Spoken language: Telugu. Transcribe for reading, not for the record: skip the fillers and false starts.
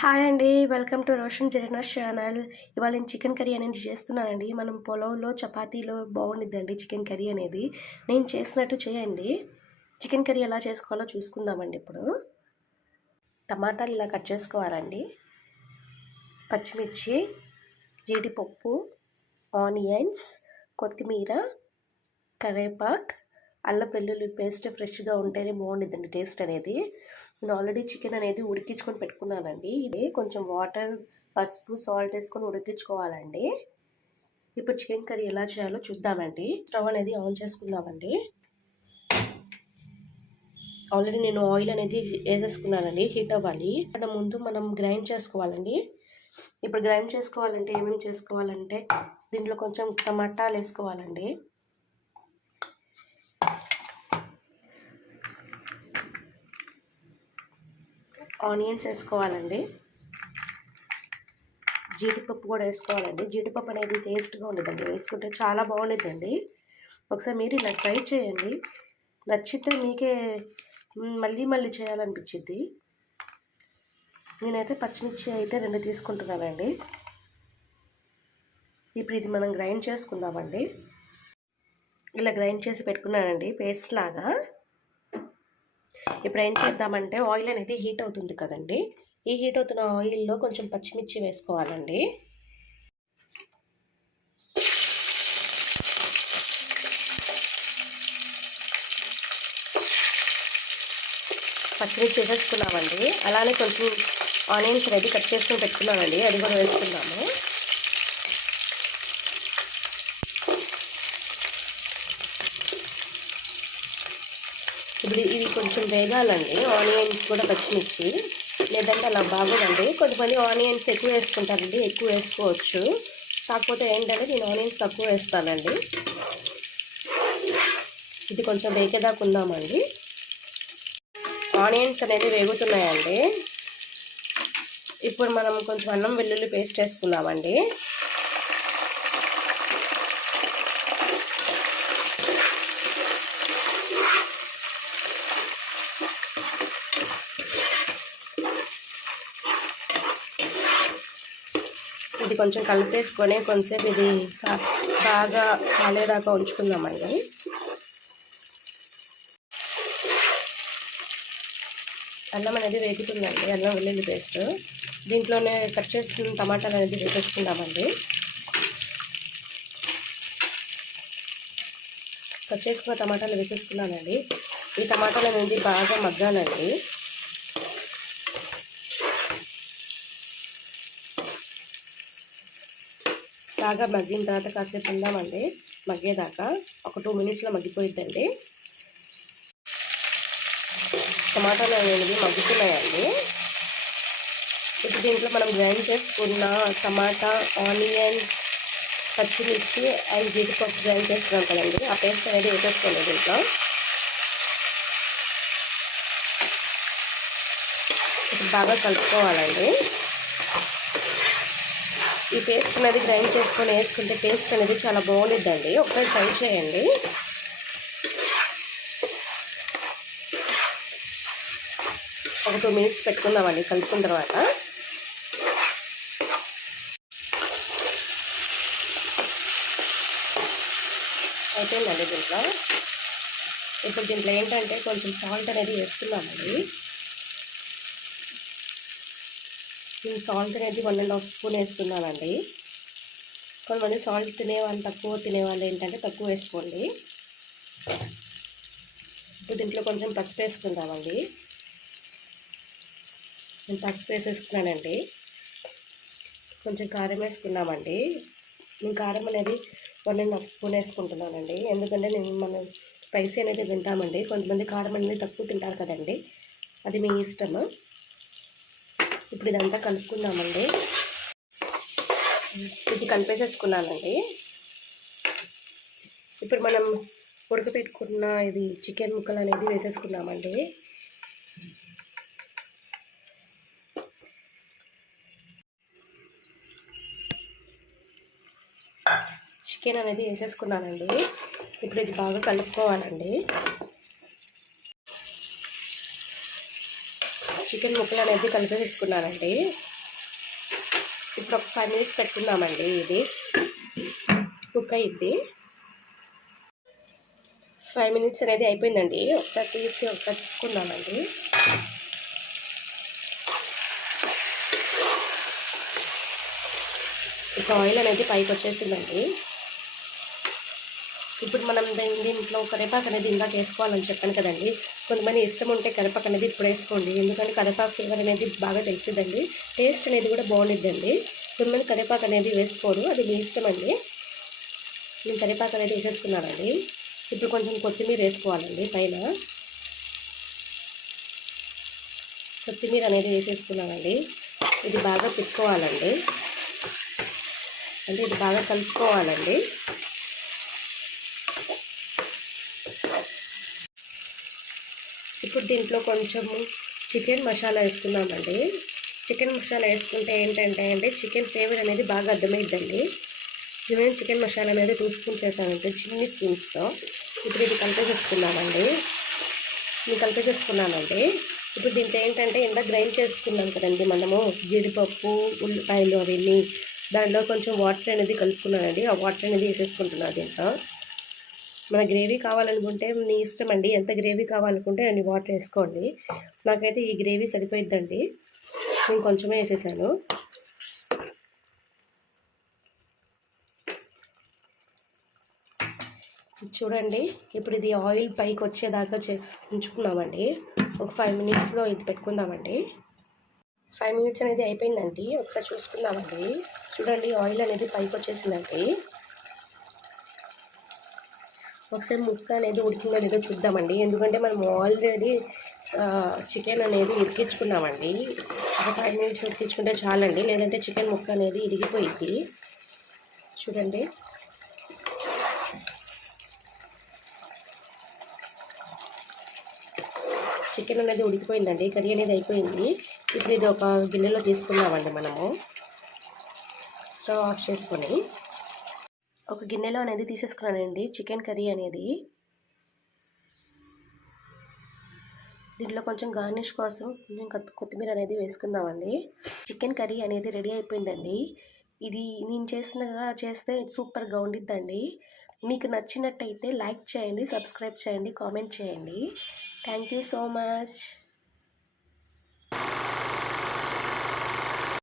హాయ్ అండి. Welcome to Roshan Zerina's channel. ఇవాళ నేను చికెన్ కర్రీ అనేది చేస్తున్నానండి. మనం పొలంలో చపాతీలో బాగుండిద్దండి చికెన్ కర్రీ అనేది. నేను చేసినట్టు చేయండి. చికెన్ కర్రీ ఎలా చేసుకోవాలో చూసుకుందామండి ఇప్పుడు. టమాటాలు ఇలా కట్ చేసుకోవాలండి. పచ్చిమిర్చి, జీడిపప్పు, ఆనియన్స్, కొత్తిమీర, కరివేపాకు, అల్లం వెల్లుల్లి పేస్ట్ ఫ్రెష్గా ఉంటేనే బాగుండిద్దండి టేస్ట్ అనేది. నేను ఆల్రెడీ చికెన్ అనేది ఉడికించుకొని పెట్టుకున్నానండి. ఇది కొంచెం వాటర్, పసుపు, సాల్ట్ వేసుకొని ఉడికించుకోవాలండి. ఇప్పుడు చికెన్ కర్రీ ఎలా చేయాలో చూద్దామండి. స్టవ్ అనేది ఆన్ చేసుకుందామండి. ఆల్రెడీ నేను ఆయిల్ అనేది వేసేసుకున్నానండి, హీట్ అవ్వాలి. అక్కడ ముందు మనం గ్రైండ్ చేసుకోవాలండి. ఇప్పుడు గ్రైండ్ చేసుకోవాలంటే ఏమేమి చేసుకోవాలంటే దీంట్లో కొంచెం టమాటాలు వేసుకోవాలండి. ఆనియన్స్ వేసుకోవాలండి. జీడిపప్పు కూడా వేసుకోవాలండి. జీడిపప్పు అనేది టేస్ట్గా ఉండదండి, వేసుకుంటే చాలా బాగుంటుందండి. ఒకసారి మీరు ఇలా ట్రై చేయండి. నచ్చితే మీకే మళ్ళీ మళ్ళీ చేయాలనిపించింది. నేనైతే పచ్చిమిర్చి అయితే 2 తీసుకుంటున్నానండి. ఇప్పుడు ఇది మనం గ్రైండ్ చేసుకుందామండి. ఇలా గ్రైండ్ చేసి పెట్టుకున్నానండి పేస్ట్ లాగా. ఇప్పుడు ఏం చేద్దామంటే ఆయిల్ అనేది హీట్ అవుతుంది కదండి. ఈ హీట్ అవుతున్న ఆయిల్లో కొంచెం పచ్చిమిర్చి వేసుకోవాలండి. పచ్చిమిర్చి వేసేసుకున్నామండి. అలానే కొంచెం ఆనియన్స్ రెడీ కట్ చేసుకుని పెట్టుకున్నామండి, అది కూడా వేసుకున్నాము. ఇప్పుడు ఇది కొంచెం వేగాలండి, ఆనియన్స్ కూడా పచ్చిమిర్చి, లేదంటే అలా బాగోదండి. కొంతమంది ఆనియన్స్ ఎక్కువ వేసుకుంటారండి, ఎక్కువ వేసుకోవచ్చు. కాకపోతే ఏంటంటే నేను ఆనియన్స్ తక్కువ వేస్తానండి. ఇది కొంచెం వేగేదాకా ఉందామండి. ఆనియన్స్ అనేది వేగుతున్నాయండి. ఇప్పుడు మనం కొంచెం అల్లం వెల్లుల్లి పేస్ట్ వేసుకుందామండి. ఇది కొంచెం కలిపేసుకొని కొంచెంసేపు ఇది బాగా కాలేదాకా ఉంచుకుందామండి. అల్లం అనేది వేగుతుందండి, అల్లం వెల్లుల్లి పేస్ట్. దీంట్లోనే కట్ చేసుకున్న టమాటాలు అనేది వేసేసుకుందామండి. కట్ చేసుకున్న టమాటాలు వేసేసుకున్నానండి. ఈ టమాటాలు అనేది బాగా మగ్గాలండి. బాగా మగ్గిన తర్వాత కాసేపు ఉందామండి, మగ్గేదాకా. ఒక 2 మినిట్స్లో మగ్గిపోయిద్దండి. టమాటాలు అనేది మగ్గుతున్నాయండి. ఇప్పుడు దీంట్లో మనం గ్రైండ్ చేసుకున్న టమాటా, ఆనియన్, పచ్చిమిర్చి అండ్ జీడిపప్పు గ్రైండ్ చేసుకున్నాం కదండి, ఆ పేస్ట్ అనేది వేసేసుకోండి దీంట్లో. ఇప్పుడు బాగా కలుపుకోవాలండి. ఈ పేస్ట్ అనేది గ్రైండ్ చేసుకొని వేసుకుంటే టేస్ట్ అనేది చాలా బాగుంటుందండి. ఒకసారి ట్రై చేయండి. ఒక 2 మినిట్స్ పెట్టుకుందామండి కలుపుకున్న తర్వాత. అయిపోయిందండి దీంట్లో. ఇప్పుడు దీంట్లో ఏంటంటే కొంచెం సాల్ట్ అనేది వేసుకున్నామండి. నేను సాల్ట్ అనేది 1.5 స్పూన్ వేసుకున్నానండి. కొంతమంది సాల్ట్ తినేవాళ్ళు, తక్కువ తినేవాళ్ళు ఏంటంటే తక్కువ వేసుకోండి. ఇప్పుడు దీంట్లో కొంచెం పసుపు వేసుకుందామండి. నేను పసుపు వేసేసుకున్నానండి. కొంచెం కారం వేసుకున్నామండి. నేను కారం అనేది 1.5 స్పూన్ వేసుకుంటున్నానండి. ఎందుకంటే మనం స్పైసీ అనేది తింటామండి. కొంతమంది కారం అనేది తక్కువ తింటారు కదండి, అది మీ ఇష్టము. ఇప్పుడు ఇదంతా కలుపుకుందామండి. ఇది కలిపేసేసుకున్నానండి. ఇప్పుడు మనం ఉడకపెట్టుకున్న ఇది చికెన్ ముక్కలు అనేది వేసేసుకున్నామండి. చికెన్ అనేది వేసేసుకున్నానండి. ఇప్పుడు ఇది బాగా కలుపుకోవాలండి. చికెన్ ముక్కలు అనేది కలిపి తీసుకున్నానండి. ఇప్పుడు ఒక 5 మినిట్స్ పెట్టుకుందామండి. ఇది కుక్ అయ్యిద్ది. 5 మినిట్స్ అనేది అయిపోయిందండి. ఒకసారి తీసి ఒకసారి తిప్పుకుందామండి. ఇప్పుడు ఆయిల్ అనేది పైకి వచ్చేసిందండి. ఇప్పుడు మనం దీంట్లో కరివేపాకు అనేది ఇందాక వేసుకోవాలని చెప్పాను కదండి. కొంతమంది ఇష్టం ఉంటే కరివేపాకు అనేది ఇప్పుడు వేసుకోండి. ఎందుకంటే కరివేపాకు ఫ్లేవర్ అనేది బాగా తెలిసిద్దండి. టేస్ట్ అనేది కూడా బాగుండిద్దండి. కొంతమంది కరివేపాకు అనేది వేసుకోరు, అది మీ ఇష్టం అండి. నేను కరివేపాకు అనేది వేసేసుకున్నానండి. ఇప్పుడు కొంచెం కొత్తిమీర వేసుకోవాలండి. పైన కొత్తిమీర అనేది వేసేసుకున్నానండి. ఇది బాగా తిప్పుకోవాలండి, అంటే ఇది బాగా కలుపుకోవాలండి. ఇప్పుడు దీంట్లో కొంచెము చికెన్ మసాలా వేసుకున్నామండి. చికెన్ మసాలా వేసుకుంటే ఏంటంటే చికెన్ ఫ్లేవర్ అనేది బాగా అర్థమైద్దండి. నేను చికెన్ మసాలా అనేది 2 స్పూన్స్ వేసానంటే చిన్ని స్పూన్స్తో. ఇప్పుడు ఇది కలిపేసేసుకున్నామండి. ఇప్పుడు దీంట్లో ఏంటంటే ఇందాక గ్రైండ్ చేసుకున్నాం కదండి మనము జీడిపప్పు, ఉల్లిపాయలు అవన్నీ, దాంట్లో కొంచెం వాటర్ అనేది కలుపుకున్నానండి. ఆ వాటర్ అనేది వేసేసుకుంటున్నాను దీంట్లో. మన గ్రేవీ కావాలనుకుంటే మీ ఇష్టం అండి, ఎంత గ్రేవీ కావాలనుకుంటే అన్ని వాటర్ వేసుకోండి. నాకైతే ఈ గ్రేవీ సరిపోయిద్దండి, నేను కొంచెమే వేసేసాను. చూడండి, ఇప్పుడు ఇది ఆయిల్ పైకి వచ్చేదాకా ఉంచుకున్నామండి. ఒక 5 మినిట్స్లో ఇది పెట్టుకుందామండి. 5 మినిట్స్ అనేది అయిపోయిందండి. ఒకసారి చూసుకుందామండి. చూడండి, ఆయిల్ అనేది పైకి వచ్చేసిందండి. ఒకసారి ముక్క అనేది ఉడికిందో లేదో చూద్దామండి. ఎందుకంటే మనం ఆల్రెడీ చికెన్ అనేది ఉడికించుకున్నామండి. ఒక 5 మినిట్స్ ఉడికించుకుంటే చాలండి, లేదంటే చికెన్ ముక్క అనేది ఇరిగిపోయింది. చూడండి, చికెన్ అనేది ఉడికిపోయిందండి, కర్రీ అనేది అయిపోయింది. ఇప్పుడు ఇది ఒక గిన్నెలో తీసుకున్నామండి. మనము స్టవ్ ఆఫ్ చేసుకొని ఒక గిన్నెలో అనేది తీసేసుకున్నానండి చికెన్ కర్రీ అనేది. దీంట్లో కొంచెం గార్నిష్ కోసం కొత్తిమీర అనేది వేసుకుందామండి. చికెన్ కర్రీ అనేది రెడీ అయిపోయిందండి. ఇది నేను చేస్తే సూపర్గా ఉండిద్దండి. మీకు నచ్చినట్టయితే లైక్ చేయండి, సబ్స్క్రైబ్ చేయండి, కామెంట్ చేయండి. Thank you so much.